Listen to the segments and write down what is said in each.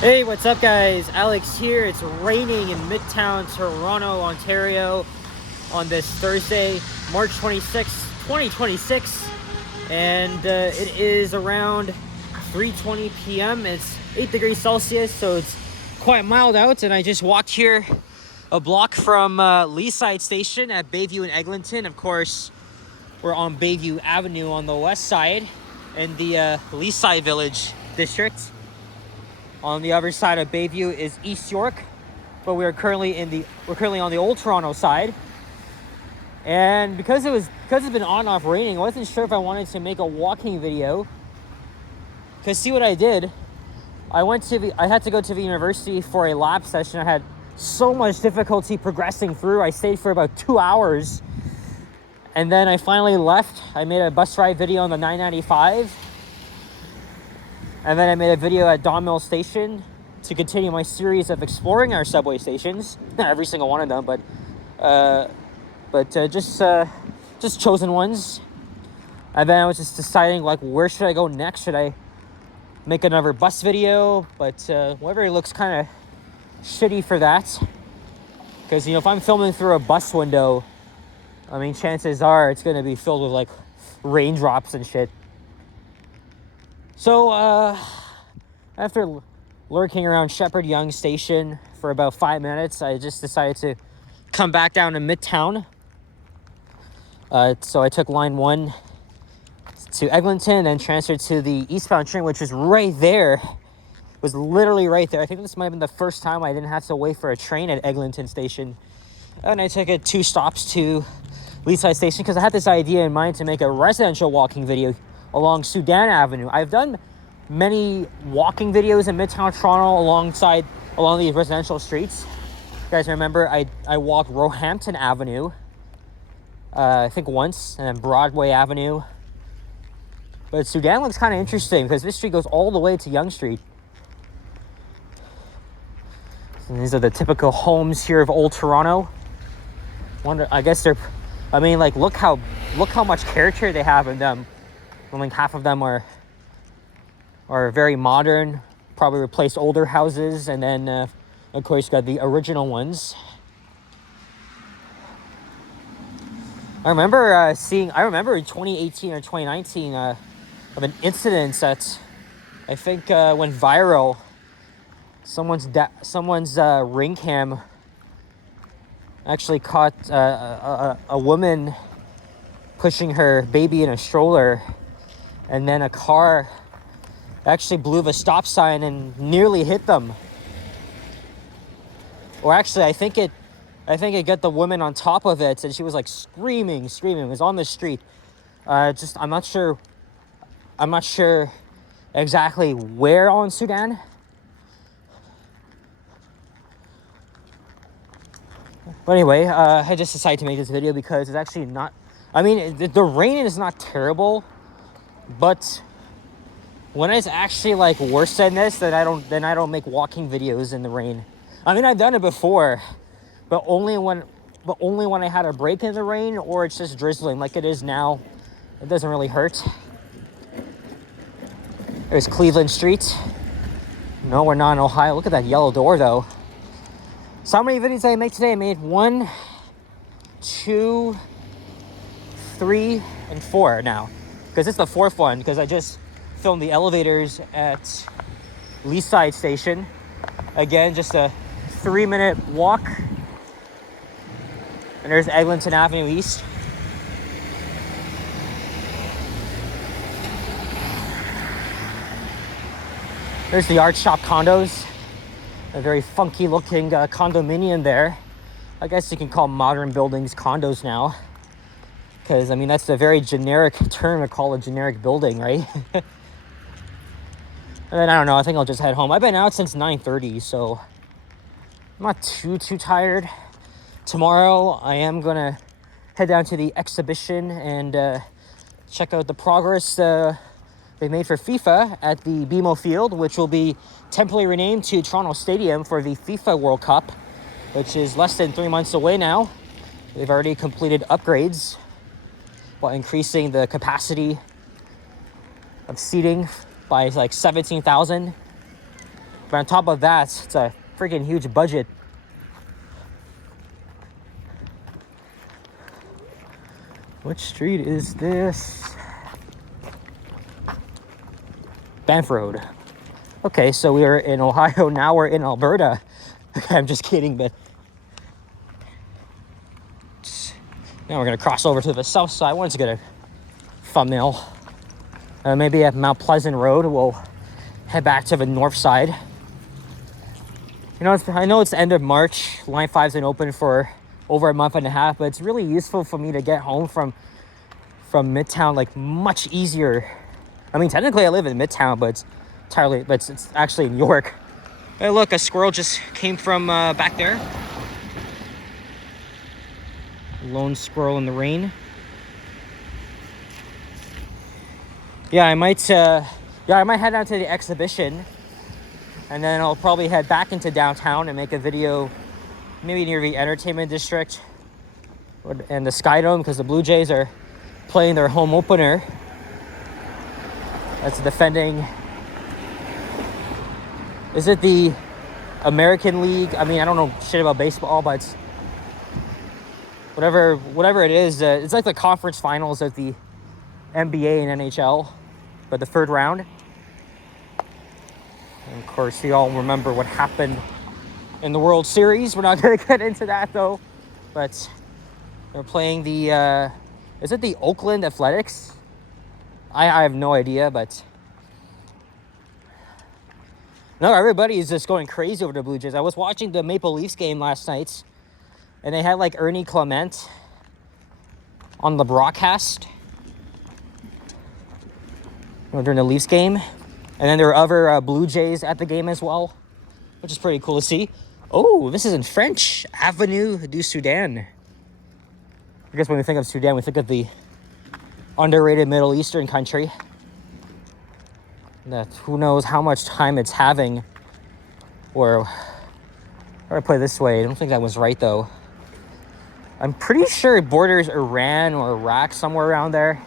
Hey, what's up guys? Alex here. It's raining in Midtown, Toronto, Ontario on this Thursday, March 26, 2026. And it is around 3:20 p.m. It's 8 degrees Celsius, so it's quite mild out. And I just walked here a block from Leaside Station at Bayview and Eglinton. Of course, we're on Bayview Avenue on the west side in the Leaside Village district. On the other side of Bayview is East York, but we're currently on the Old Toronto side. And because it's been on and off raining, I wasn't sure if I wanted to make a walking video. Cause see what I did, I had to go to the university for a lab session. I had so much difficulty progressing through. I stayed for about 2 hours, and then I finally left. I made a bus ride video on the 995. And then I made a video at Don Mills Station to continue my series of exploring our subway stations. Not every single one of them, but just chosen ones. And then I was just deciding, like, where should I go next? Should I make another bus video? But weather looks kind of shitty for that. Because, if I'm filming through a bus window, I mean, chances are it's going to be filled with, like, raindrops and shit. So, after lurking around Shepherd Yonge Station for about 5 minutes, I just decided to come back down to Midtown. So I took line 1 to Eglinton, then transferred to the eastbound train, which is right there. It was literally right there. I think this might have been the first time I didn't have to wait for a train at Eglinton Station. And I took it 2 stops to Leaside Station because I had this idea in mind to make a residential walking video along Soudan Avenue. I've done many walking videos in Midtown Toronto along these residential streets. You guys remember I walked Roehampton Avenue, I think once, and then Broadway Avenue. But Soudan looks kind of interesting because this street goes all the way to Yonge Street. And these are the typical homes here of Old Toronto. Look how much character they have in them. Like half of them are very modern, probably replaced older houses, and then of course you got the original ones. I remember in 2018 or 2019 of an incident that I think went viral. Someone's ring cam actually caught a woman pushing her baby in a stroller. And then a car actually blew the stop sign and nearly hit them. Or actually, I think it got the woman on top of it, and she was like screaming. It was on the street. I'm not sure exactly where on Soudan. But anyway, I just decided to make this video because it's actually not. I mean, the rain is not terrible. But when it's actually like worse than this, then I don't make walking videos in the rain. I mean, I've done it before, but only when I had a break in the rain or it's just drizzling like it is now. It doesn't really hurt. There's Cleveland Street. No, we're not in Ohio. Look at that yellow door though. So how many videos did I make today? I made 1, 2, 3, and 4 now. Because it's the 4th one, because I just filmed the elevators at Leaside Station. Again, just a 3-minute walk. And there's Eglinton Avenue East. There's the Art Shop condos. A very funky looking condominium there. I guess you can call modern buildings condos now. Because, I mean, that's a very generic term to call a generic building, right? And then, I don't know, I think I'll just head home. I've been out since 9:30, so I'm not too tired. Tomorrow, I am going to head down to the exhibition and check out the progress they made for FIFA at the BMO Field, which will be temporarily renamed to Toronto Stadium for the FIFA World Cup, which is less than 3 months away now. They've already completed upgrades while increasing the capacity of seating by like 17,000. But on top of that, it's a freaking huge budget. Which street is this? Banff Road. Okay, so we were in Ohio, now we're in Alberta. Okay, I'm just kidding, but now we're gonna cross over to the south side. I wanted to get a thumbnail. Maybe at Mount Pleasant Road, we'll head back to the north side. You know, I know it's the end of March. Line 5's been open for over a month and a half, but it's really useful for me to get home from Midtown, like, much easier. I mean, technically I live in Midtown, but it's actually in York. Hey, look, a squirrel just came from back there. Lone squirrel in the rain. Yeah, I might head down to the exhibition, and then I'll probably head back into downtown and make a video, maybe near the entertainment district and the Sky Dome, because the Blue Jays are playing their home opener. That's defending. Is it the American League? I mean, I don't know shit about baseball, but whatever it is, it's like the conference finals of the NBA and NHL, but the third round. And of course, you all remember what happened in the World Series. We're not going to get into that, though. But they're playing the, is it the Oakland Athletics? I have no idea, but no, everybody is just going crazy over the Blue Jays. I was watching the Maple Leafs game last night, and they had like Ernie Clement on the broadcast during the Leafs game. And then there were other Blue Jays at the game as well, which is pretty cool to see. Oh, this is in French. Avenue du Soudan. I guess when we think of Sudan, we think of the underrated Middle Eastern country that who knows how much time it's having. Or I play this way. I don't think that was right, though. I'm pretty sure it borders Iran or Iraq, somewhere around there.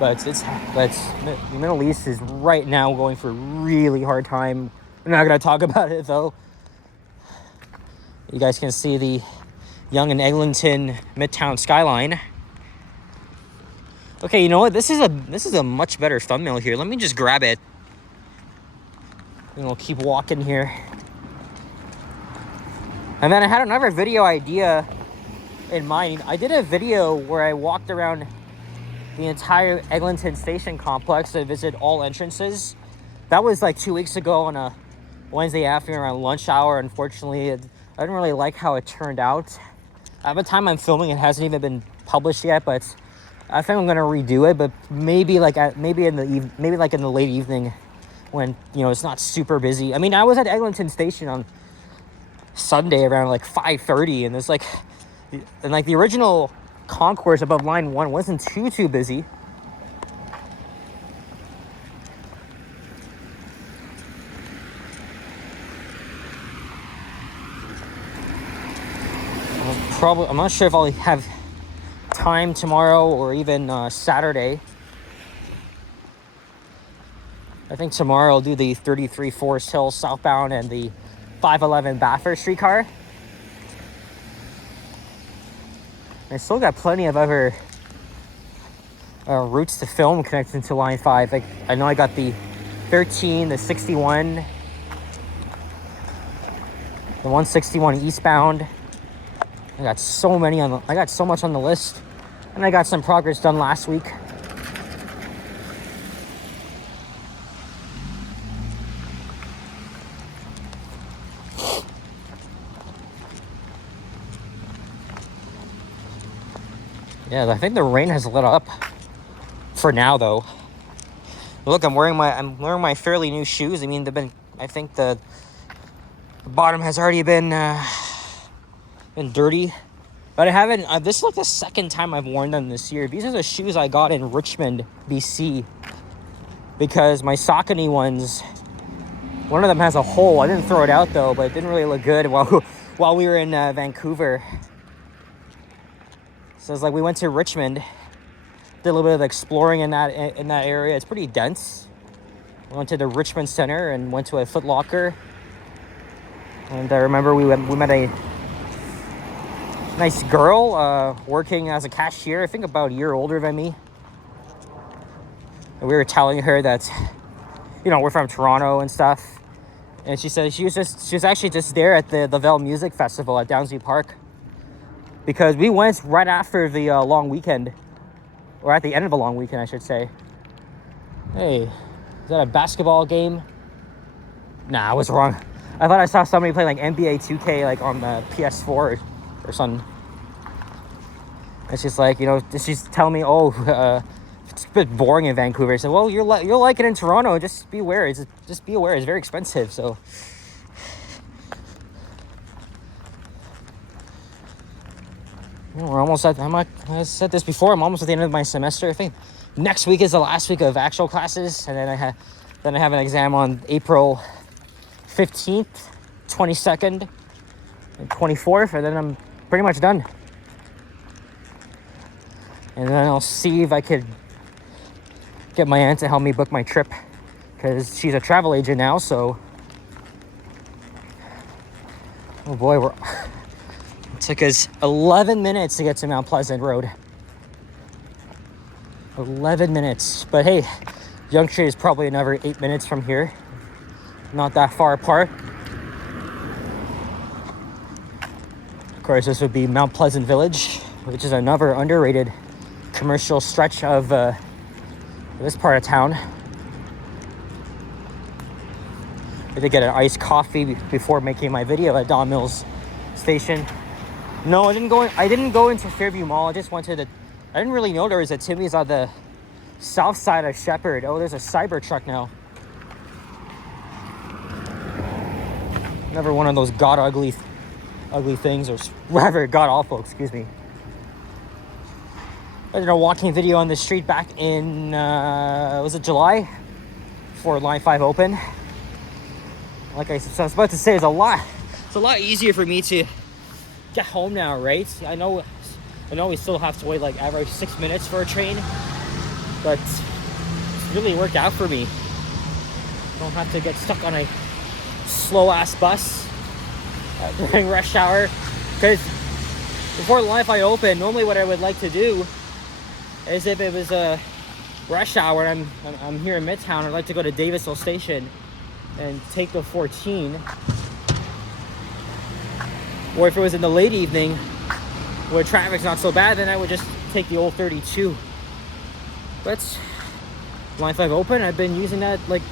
But the Middle East is right now going for a really hard time. I'm not going to talk about it, though. You guys can see the Yonge-Eglinton Midtown skyline. Okay, you know what? This is a much better thumbnail here. Let me just grab it. And we'll keep walking here. And then I had another video idea in mind. I did a video where I walked around the entire Eglinton station complex to visit all entrances. That was like 2 weeks ago on a Wednesday afternoon around lunch hour. Unfortunately, I didn't really like how it turned out. At the time I'm filming, it hasn't even been published yet, but I think I'm gonna redo it. But maybe in the late evening, when it's not super busy. I mean, I was at Eglinton Station on Sunday around like 5:30, and there's the original concourse above line 1 wasn't too busy. I'm not sure if I'll have time tomorrow or even Saturday. I think tomorrow I'll do the 33 Forest Hill southbound and the 511 Bathurst streetcar. I still got plenty of other routes to film connecting to line 5. I know I got the 13, the 61, the 161 eastbound. I got so much on the list, and I got some progress done last week. Yeah, I think the rain has let up for now, though. Look, I'm wearing my fairly new shoes. I mean, I think the bottom has already been dirty, but I haven't. This is like the second time I've worn them this year. These are the shoes I got in Richmond, BC, because my Saucony ones, one of them has a hole. I didn't throw it out though, but it didn't really look good while we were in Vancouver. So it's like we went to Richmond, did a little bit of exploring in that area. It's pretty dense. went to the Richmond Center and went to a Foot Locker. And I remember we met a nice girl working as a cashier, I think about a year older than me. And we were telling her that, you know, we're from Toronto and stuff. And she said she was actually just there at the Vel Music Festival at Downsview Park. Because we went right after the long weekend. Or at the end of the long weekend, I should say. Hey, is that a basketball game? Nah, I was wrong. I thought I saw somebody playing like NBA 2K like on the PS4 or something. And she's like, you know, she's telling me, it's a bit boring in Vancouver. I said, well, you'll like it in Toronto. Just be aware. Just be aware. It's very expensive. So, we're almost at. I said this before. I'm almost at the end of my semester. I think next week is the last week of actual classes, and then I have an exam on April 15th, 22nd, and 24th, and then I'm pretty much done. And then I'll see if I could get my aunt to help me book my trip, because she's a travel agent now. So, oh boy, it took us 11 minutes to get to Mount Pleasant Road. 11 minutes. But hey, Yonge Street is probably another 8 minutes from here. Not that far apart. Of course, this would be Mount Pleasant Village, which is another underrated commercial stretch of this part of town. I did get an iced coffee before making my video at Don Mills Station. No, I didn't go into Fairview Mall. I just went to I didn't really know there was a Timmy's on the south side of Shepherd. Oh, there's a Cybertruck now. Never one of those ugly things, or rather god awful, excuse me. I did a walking video on the street back in was it July, before Line 5 opened. Like I was about to say, it's a lot easier for me to get home now, right? I know we still have to wait like average 6 minutes for a train, but it's really worked out for me. Don't have to get stuck on a slow ass bus during rush hour. Because before the Line 5 opened, normally what I would like to do is, if it was a rush hour and I'm here in Midtown, I'd like to go to Davisville Station and take the 14. Or if it was in the late evening where traffic's not so bad, then I would just take the old 32. But Line 5 open, I've been using that like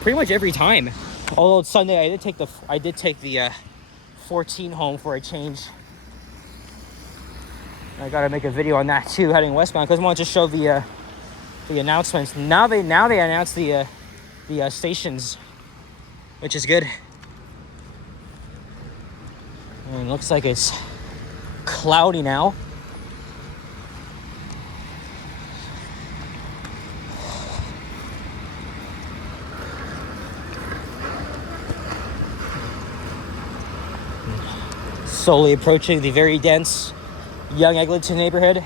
pretty much every time. Although Sunday I did take the 14 home for a change. I gotta make a video on that too, heading westbound, because I want to just show the announcements. Now they announced the stations, which is good. And it looks like it's cloudy now. Slowly approaching the very dense Yonge-Eglinton neighborhood.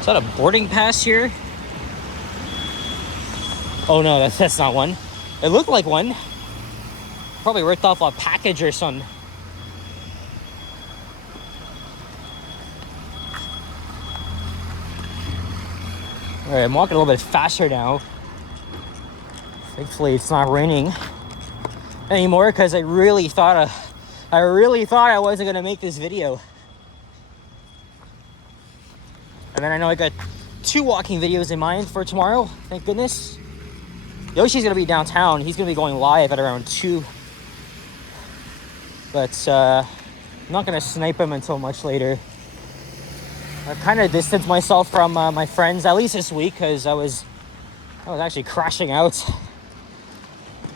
Is that a boarding pass here? Oh no, that's not one. It looked like one. Probably ripped off a package or something. Alright, I'm walking a little bit faster now. Thankfully it's not raining anymore, because I really thought I wasn't gonna make this video. And then I know I got 2 walking videos in mind for tomorrow, thank goodness. Yoshi's gonna be downtown. He's gonna be going live at around 2. But I'm not gonna snipe him until much later. I kind of distanced myself from my friends, at least this week, because I was actually crashing out.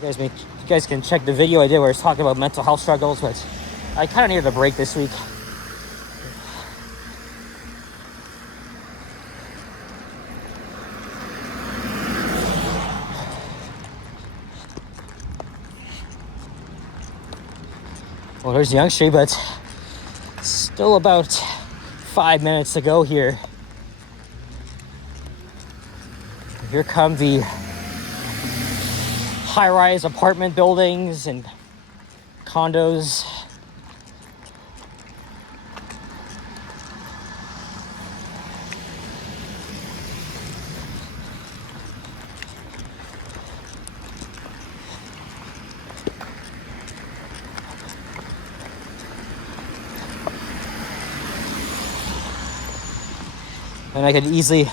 You guys can check the video I did where I was talking about mental health struggles, but I kind of needed a break this week. Well, there's Yonge Street, but still about 5 minutes to go here. Here come the high-rise apartment buildings and condos. And I could easily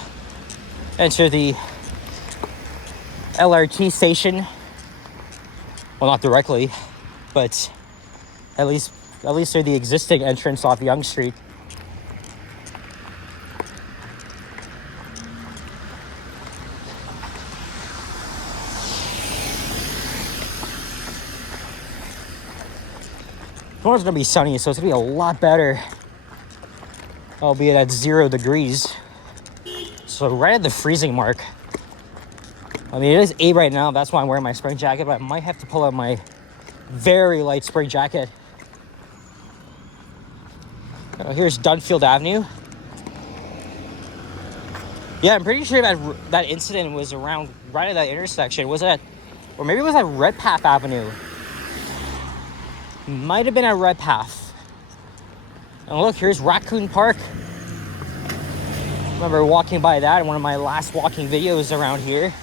enter the LRT station. Well, not directly, but at least through the existing entrance off Yonge Street. Tomorrow's gonna be sunny, so it's gonna be a lot better, albeit at 0 degrees. So right at the freezing mark. I mean, it is 8 right now. That's why I'm wearing my spring jacket, but I might have to pull out my very light spring jacket. Here's Dunfield Avenue. Yeah, I'm pretty sure that incident was around right at that intersection. Was it or maybe it was at Redpath Avenue. Might have been at Redpath. And look, here's Raccoon Park. I remember walking by that in one of my last walking videos around here.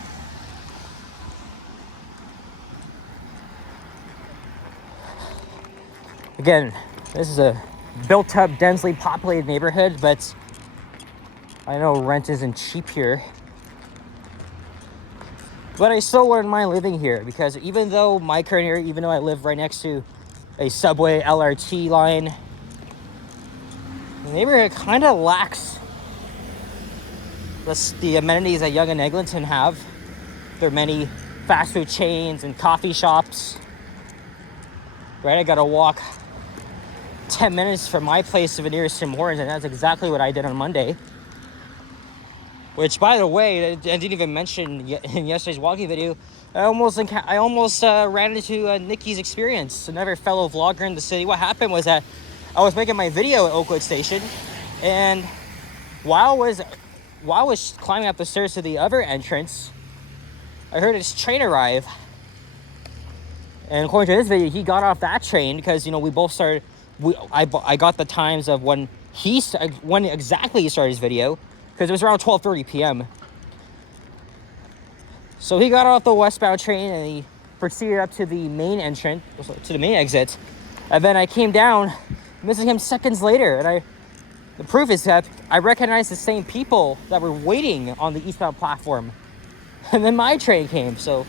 Again, this is a built-up, densely populated neighborhood, but I know rent isn't cheap here. But I still wouldn't mind living here because even though my current area, even though I live right next to a subway LRT line, the neighborhood kind of lacks the amenities that Yonge and Eglinton have. There are many fast food chains and coffee shops. Right, I gotta walk 10 minutes from my place to the nearest Tim Hortons, and that's exactly what I did on Monday. Which, by the way, I didn't even mention in yesterday's walking video, I almost ran into Nikki's experience, another fellow vlogger in the city. What happened was that I was making my video at Oakwood Station, and while I was climbing up the stairs to the other entrance, I heard his train arrive. And according to this video, he got off that train because, you know, we both started. I got the times of when exactly he started his video, because it was around 12:30 p.m. So he got off the westbound train and he proceeded up to the main entrance, to the main exit. And then I came down, missing him seconds later. And the proof is that I recognized the same people that were waiting on the eastbound platform. And then my train came. So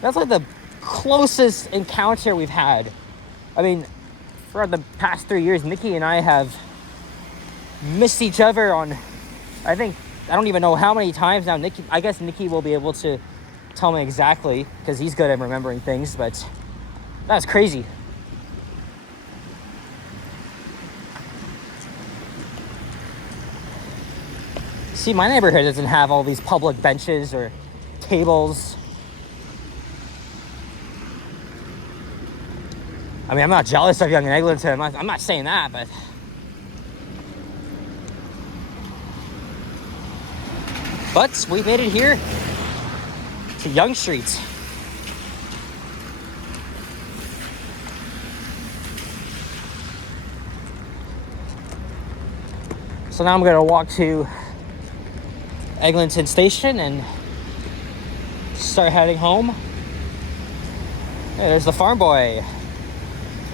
that's like the closest encounter we've had. I mean, for the past 3 years, Nikki and I have missed each other on, I don't even know how many times now. I guess Nikki will be able to tell me exactly because he's good at remembering things, but that's crazy. See, my neighborhood doesn't have all these public benches or tables. I mean, I'm not jealous of Yonge-Eglinton. I'm not saying that, but we made it here to Yonge Street. So now I'm gonna walk to Eglinton Station and start heading home. Hey, there's the farm boy.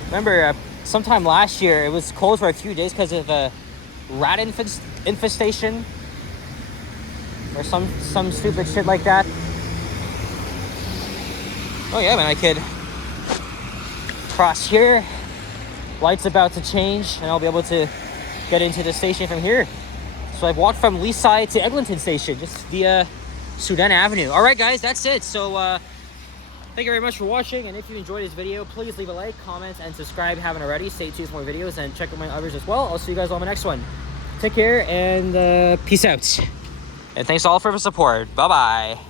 Remember, sometime last year, it was closed for a few days because of a rat infestation or some stupid shit like that. Oh yeah, man, I could cross here. Light's about to change, and I'll be able to get into the station from here. So I've walked from Leaside to Eglinton Station, just via Soudan Avenue. All right, guys, that's it. So, thank you very much for watching, and if you enjoyed this video, please leave a like, comment, and subscribe if you haven't already. Stay tuned for more videos, and check out my others as well. I'll see you guys on the next one. Take care, and peace out. And thanks all for the support. Bye-bye.